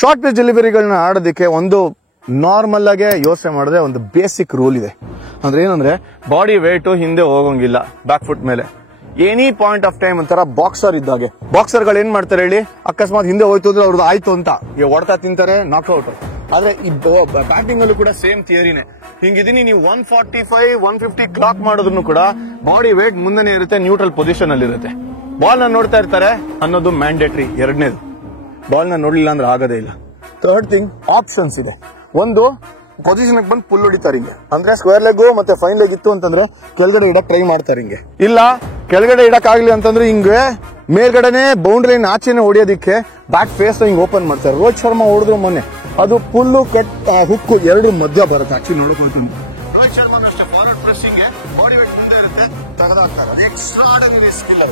Short pitch ಡೆಲಿವರಿಗಳನ್ನ ಆಡೋದಕ್ಕೆ ಒಂದು normal ಆಗಿ ಯೋಚನೆ ಮಾಡಿದ್ರೆ ಒಂದು ಬೇಸಿಕ್ ರೂಲ್ ಇದೆ. ಅಂದ್ರೆ ಏನಂದ್ರೆ ಬಾಡಿ ವೇಟ್ ಹಿಂದೆ ಹೋಗಂಗಿಲ್ಲ ಬ್ಯಾಕ್ ಫುಟ್ ಮೇಲೆ. ಎನಿ ಪಾಯಿಂಟ್ ಆಫ್ ಟೈಮ್ ಒಂಥರ ಬಾಕ್ಸರ್ ಇದ್ದಾಗೆ. ಬಾಕ್ಸರ್ ಗಳು ಏನ್ ಮಾಡ್ತಾರೆ ಹೇಳಿ, ಅಕಸ್ಮಾತ್ ಹಿಂದೆ ಹೋಯ್ತು ಅಂದ್ರೆ ಅವ್ರದ್ದು ಆಯ್ತು ಅಂತ ಹೊಡ್ತಾ ತಿಂತಾರೆ, ನಾಕ್ಔಟ್. ಆದ್ರೆ ಈ ಬ್ಯಾಟಿಂಗ್ ಅಲ್ಲೂ ಕೂಡ ಸೇಮ್ ಥಿಯರಿನೇ. ಹಿಂಗಿದೀನಿ ನೀವು 145 150 ಕ್ಲಾಕ್ ಮಾಡಿದ್ರು ಕೂಡ ಬಾಡಿ ವೇಟ್ ಮುಂದೆನೆ ಇರುತ್ತೆ, ನ್ಯೂಟ್ರಲ್ ಪೊಸಿಷನ್ ಅಲ್ಲಿ ಇರುತ್ತೆ. ಬಾಲ್ ನ ನೋಡ್ತಾ ಇರ್ತಾರೆ ಅನ್ನೋದು ಮ್ಯಾಂಡೇಟರಿ. ಎರಡನೇದು, ಬಾಲ್ ನ ನೋಡ್ಲಿಲ್ಲ ಅಂದ್ರೆ ಆಗೋದೇ ಇಲ್ಲ. ಥರ್ಡ್ ಥಿಂಗ್, ಆಪ್ಷನ್ಸ್ ಇದೆ. ಒಂದು, ಪೊಸಿಷನ್ ಬಂದು ಪುಲ್ ಹೊಡಿತಾರೆ ಹಿಂಗೆ, ಅಂದ್ರೆ ಸ್ಕ್ವೇರ್ ಲೆಗ್ ಮತ್ತೆ ಫೈನ್ ಲೆಗ್ ಇತ್ತು ಅಂತಂದ್ರೆ ಕೆಳಗಡೆ ಇಡಕ್ ಟ್ರೈ ಮಾಡ್ತಾರೆ ಹಿಂಗೆ. ಇಲ್ಲ ಕೆಳಗಡೆ ಇಡಕ್ ಆಗ್ಲಿ ಅಂತಂದ್ರೆ ಹಿಂಗೆ ಮೇಲ್ಗಡೆನೆ ಬೌಂಡ್ರಿ ಲೈನ್ ಆಚೆನೆ ಹೊಡಿಯೋದಿಕ್ಕೆ ಬ್ಯಾಕ್ ಫೇಸ್ ಹಿಂಗ್ ಓಪನ್ ಮಾಡ್ತಾರೆ. ರೋಹಿತ್ ಶರ್ಮಾ ಹೊಡೆದ್ರು ಮೊನ್ನೆ, ಅದು ಫುಲ್ಲು ಕಟ್ ಹುಕ್ಕು ಎರಡು ಮಧ್ಯ ಬರುತ್ತೆ. ಆಕ್ಚುಲಿ ನೋಡ್ಕೊಳ್ತೀನಿ, ರೋಹಿತ್ ಶರ್ಮಾ ಅಷ್ಟೇ ಫಾರ್ವರ್ಡ್ ಪ್ರೆಸ್ಸಿಂಗ್ ಬಾಡಿ ವೇಟ್ ಮುಂದೆ ಇರುತ್ತೆ, ತೆಗೆದಾಕ್ತಾರೆ. Extraordinary skill.